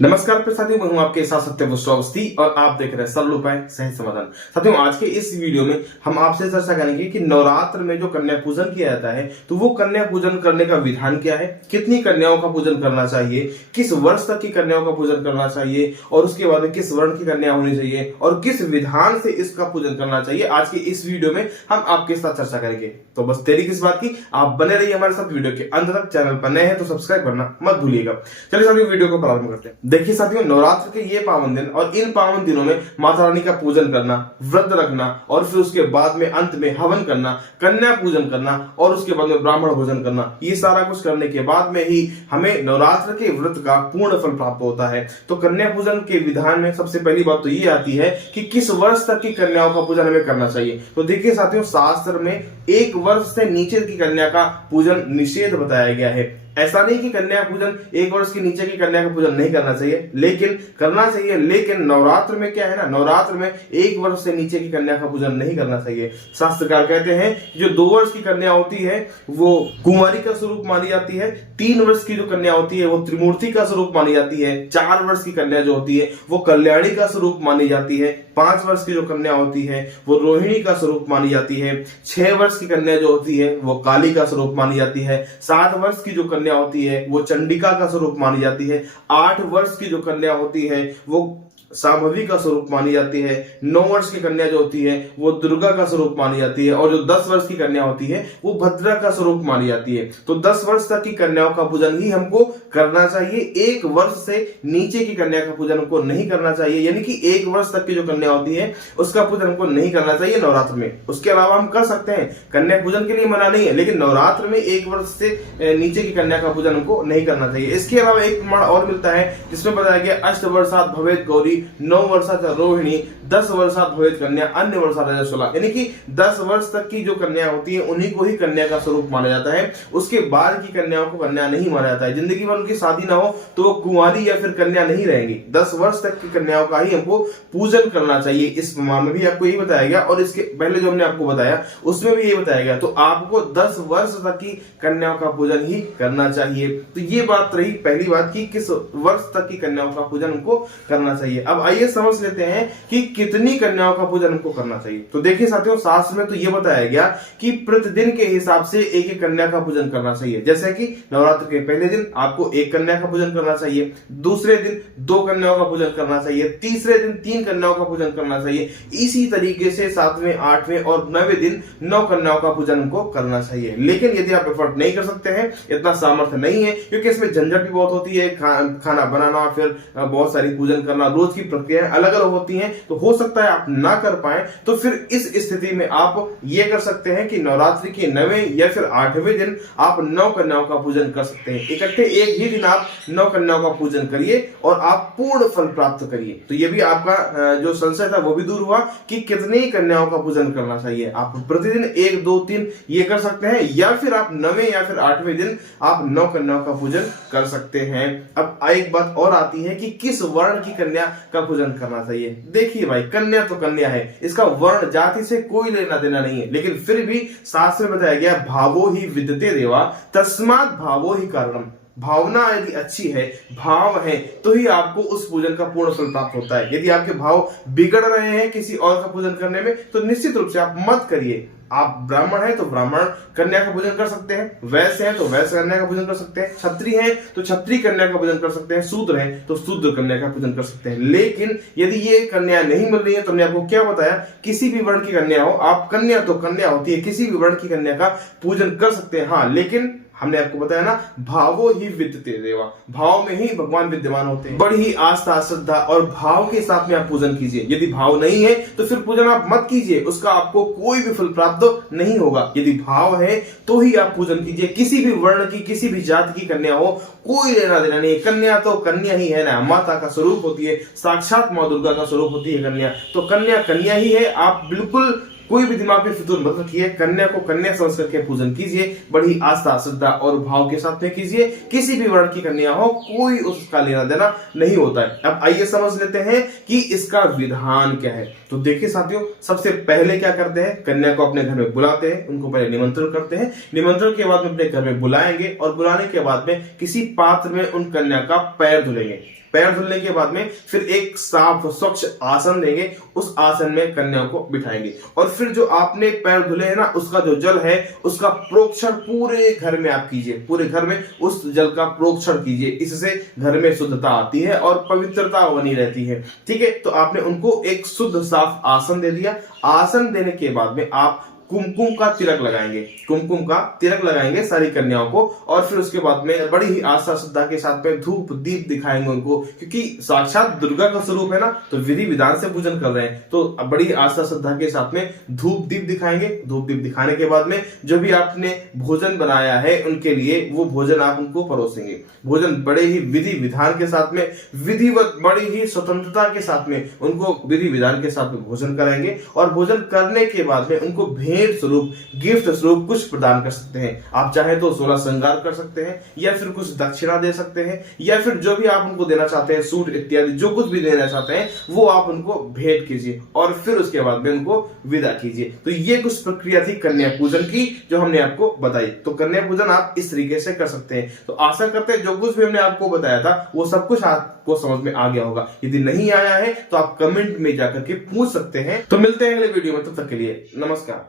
नमस्कार प्रिय साथियों, मैं हूं आपके साथ सत्यम अवस्थी और आप देख रहे हैं सरल उपाय सही समाधान। साथियों, आज के इस वीडियो में हम आपसे चर्चा करेंगे कि नवरात्र में जो कन्या पूजन किया जाता है तो वो कन्या पूजन करने का विधान क्या है, कितनी कन्याओं का पूजन करना चाहिए, किस वर्ष तक की कन्याओं का पूजन करना चाहिए और उसके बाद में किस वर्ण की कन्या होनी चाहिए और किस विधान से इसका पूजन करना चाहिए। आज के इस वीडियो में हम आपके साथ चर्चा करेंगे। तो बस देरी किस बात की, आप बने रहिए हमारे साथ वीडियो के अंत तक। चैनल पर नए हैं तो सब्सक्राइब करना मत भूलिएगा। चलिए साथियों, वीडियो को प्रारंभ करते हैं। देखिए साथियों, नवरात्र के ये पावन दिन और इन पावन दिनों में माता रानी का पूजन करना, व्रत रखना और फिर उसके बाद में अंत में हवन करना, कन्या पूजन करना और उसके बाद में ब्राह्मण भोजन करना, ये सारा कुछ करने के बाद में ही हमें नवरात्र के व्रत का पूर्ण फल प्राप्त होता है। तो कन्या पूजन के विधान में सबसे पहली बात तो ये आती है कि किस वर्ष तक की कन्याओं का पूजन हमें करना चाहिए। तो देखिए साथियों, शास्त्र में 1 वर्ष से नीचे की कन्या का पूजन निषेध बताया गया है। ऐसा नहीं कि कन्या पूजन 1 वर्ष के नीचे की कन्या का पूजन नहीं करना चाहिए, लेकिन करना चाहिए। लेकिन नवरात्र में क्या है ना, नवरात्र में 1 वर्ष से नीचे की कन्या का पूजन नहीं करना चाहिए। शास्त्रकार कहते हैं जो 2 वर्ष की कन्या होती है वो कुमारी का स्वरूप मानी जाती है, 3 वर्ष की जो कन्या होती है वो त्रिमूर्ति का स्वरूप मानी जाती है, 4 वर्ष की कन्या जो होती है वो कल्याणी का स्वरूप मानी जाती है, 5 वर्ष की जो कन्या होती है वो रोहिणी का स्वरूप मानी जाती है, 6 वर्ष की कन्या जो होती है वो काली का स्वरूप मानी जाती है, 7 वर्ष की जो कन्या होती है वो चंडिका का स्वरूप मानी जाती है, 8 वर्ष की जो कन्या होती है वो शांभवी का स्वरूप मानी जाती है, 9 वर्ष की कन्या जो होती है वो दुर्गा का स्वरूप मानी जाती है और जो 10 वर्ष की कन्या होती है वो भद्रा का स्वरूप मानी जाती है। तो 10 वर्ष तक की कन्याओं का पूजन ही हमको करना चाहिए। 1 वर्ष से नीचे की कन्या का पूजन हमको नहीं करना चाहिए, यानी कि 1 वर्ष तक की जो कन्या होती है उसका पूजन हमको नहीं करना चाहिए नवरात्र में। उसके अलावा हम कर सकते हैं, कन्या पूजन के लिए मना नहीं है, लेकिन नवरात्र में 1 वर्ष से नीचे की कन्या का पूजन हमको नहीं करना चाहिए। इसके अलावा एक प्रमाण और मिलता है जिसमें बताया गया 8 वर्षात भवेत गौरी, 9 वर्षात रोहिणी, 10 वर्षात भवेत कन्या, अन्य वर्षात रजस्वला। यानी कि 10 वर्ष तक की जो कन्या होती है उन्हीं को ही कन्या का स्वरूप माना जाता है। उसके बाद की कन्याओं को कन्या नहीं माना जाता है। जिंदगी भर उनकी शादी ना हो तो वो कुंवारी या फिर कन्या नहीं रहेंगी। 10 वर्ष तक की कन्याओं का ही हमको पूजन करना चाहिए। इस प्रमाण में भी आपको यही बताया गया और इसके पहले जो हमने आपको बताया उसमें भी यही बताया गया। तो आपको 10 वर्ष तक की कन्याओं का पूजन ही करना चाहिए। तो ये बात रही पहली बात की किस वर्ष तक की कन्याओं का पूजन हमको करना चाहिए। अब आइए समझ लेते हैं कि कितनी कन्याओं का पूजन हमको करना चाहिए। तो देखिए साथियों, शास्त्र में तो यह बताया गया कि प्रतिदिन के हिसाब से एक एक कन्या का पूजन करना चाहिए। जैसे कि नवरात्र के पहले दिन आपको 1 कन्या का पूजन करना चाहिए, दूसरे दिन 2 कन्याओं का पूजन करना चाहिए, तीसरे दिन 3 कन्याओं का पूजन करना चाहिए। इसी तरीके से 7वें, 8वें और 9वें दिन 9 कन्याओं का पूजन हमको करना चाहिए। लेकिन यदि आप एफर्ट नहीं कर सकते हैं, इतना सामर्थ्य नहीं है, क्योंकि इसमें झंझट भी बहुत होती है, खाना बनाना, फिर बहुत सारी पूजन करना, रोज की प्रक्रिया अलग अलग होती हैं, तो हो सकता है आप ना कर पाए। तो फिर इस स्थिति में आप ये कर सकते हैं कि नवरात्रि के 9वें या फिर 8वें दिन आप 9 कन्याओं का पूजन कर सकते हैं। इकट्ठे एक ही दिन आप 9 कन्याओं का पूजन करिए और आप पूर्ण फल प्राप्त करिए। तो ये भी आपका जो संशय था वो भी दूर हुआ कि कितनी कन्याओं का पूजन करना चाहिए। आप प्रतिदिन 1, 2, 3 ये कर सकते हैं, या फिर आप 9वें या फिर 8वें दिन आप 9 कन्याओं का पूजन कर सकते हैं। अब एक बात और आती है कि किस वर्ण की कन्या का पूजन करना चाहिए। देखिए भाई, कन्या तो कन्या है, इसका वर्ण जाति से कोई लेना देना नहीं है, लेकिन फिर भी शास्त्र में बताया गया भावो ही विद्यते देवा तस्मात् भावो ही कारणम। भावना यदि अच्छी है, भाव है, तो ही आपको उस पूजन का पूर्ण फल प्राप्त होता है। यदि आपके भाव बिगड़ रहे हैं किसी और का पूजन करने में, तो निश्चित रूप से आप मत करिए। आप ब्राह्मण हैं तो ब्राह्मण कन्या का पूजन कर सकते हैं, वैश्य हैं तो वैश्य कन्या का पूजन कर सकते हैं, क्षत्रिय हैं तो क्षत्रिय कन्या का पूजन कर सकते हैं, शूद्र हैं तो शूद्र कन्या का पूजन कर सकते हैं। लेकिन यदि ये कन्या नहीं मिल रही है, तो हमने आपको क्या बताया, किसी भी वर्ण की कन्या हो, आप कन्या तो कन्या होती है, किसी भी वर्ण की कन्या का पूजन कर सकते हैं। हाँ, लेकिन हमने आपको बताया ना, भावो ही विद्यते देवा, भाव में ही भगवान विद्यमान होते हैं। बड़ी आस्था, श्रद्धा और भाव के साथ में आप पूजन कीजिए। यदि भाव नहीं है तो फिर पूजन आप मत कीजिए, उसका आपको कोई भी फल प्राप्त नहीं होगा। यदि भाव है तो ही आप पूजन कीजिए। किसी भी वर्ण की, किसी भी जाति की कन्या हो, कोई लेना देना नहीं है। कन्या तो कन्या ही है ना, माता का स्वरूप होती है, साक्षात माँ दुर्गा का स्वरूप होती है कन्या। तो कन्या कन्या ही है, आप बिल्कुल कोई भी दिमाग में फितूर मत रखिए, कन्या को कन्या समझ करके पूजन कीजिए, बड़ी आस्था श्रद्धा और भाव के साथ में कीजिए। किसी भी वर्ण की कन्या हो, कोई उसका लेना देना नहीं होता है। अब आइए समझ लेते हैं कि इसका विधान क्या है। तो देखिए साथियों, सबसे पहले क्या करते हैं, कन्या को अपने घर में बुलाते हैं, उनको पहले निमंत्रण करते हैं, निमंत्रण के बाद में अपने घर में बुलाएंगे और बुलाने के बाद में किसी पात्र में उन कन्या का पैर धुलेंगे। पैर धुलने के बाद में फिर एक साफ स्वच्छ आसन देंगे, उस आसन में कन्या को बिठाएंगे और फिर जो आपने पैर धुले हैं ना, उसका जो जल है उसका प्रोक्षण पूरे घर में आप कीजिए, पूरे घर में उस जल का प्रोक्षण कीजिए। इससे घर में शुद्धता आती है और पवित्रता बनी रहती है। ठीक है, तो आपने उनको एक शुद्ध साफ आसन दे दिया। आसन देने के बाद में आप कुमकुम का तिलक लगाएंगे, कुमकुम का तिलक लगाएंगे सारी कन्याओं को और फिर उसके बाद में बड़ी ही आस्था श्रद्धा के साथ में धूप दीप दिखाएंगे उनको, क्योंकि साक्षात दुर्गा का स्वरूप है ना, तो विधि विधान से पूजन कर रहे हैं, तो बड़ी आस्था श्रद्धा के साथ में धूप दीप दिखाएंगे। धूप दीप दिखाने के बाद में जो भी आपने भोजन बनाया है उनके लिए, वो भोजन आप उनको परोसेंगे। भोजन बड़े ही विधि विधान के साथ में, विधिवत बड़ी ही स्वतंत्रता के साथ में उनको विधि विधान के साथ में भोजन कराएंगे और भोजन करने के बाद में उनको भेंट स्वरूप, गिफ्ट स्वरूप कुछ प्रदान कर सकते हैं। आप चाहे तो 16 श्रृंगार कर सकते हैं या फिर कुछ दक्षिणा दे सकते हैं या फिर जो भी आप उनको देना चाहते हैं, सूट इत्यादि जो कुछ भी देना चाहते हैं वो आप उनको भेंट कीजिए और फिर उसके बाद में उनको विदा कीजिए। तो ये कुछ प्रक्रिया थी कन्या पूजन की जो हमने आपको बताई। तो कन्या पूजन आप इस तरीके से कर सकते हैं। तो आशा करते हैं जो कुछ भी हमने आपको बताया था वो सब कुछ आपको समझ में आ गया होगा। यदि नहीं आया है तो आप कमेंट में जाकर के पूछ सकते हैं। तो मिलते हैं अगले वीडियो में, तब तक के लिए नमस्कार।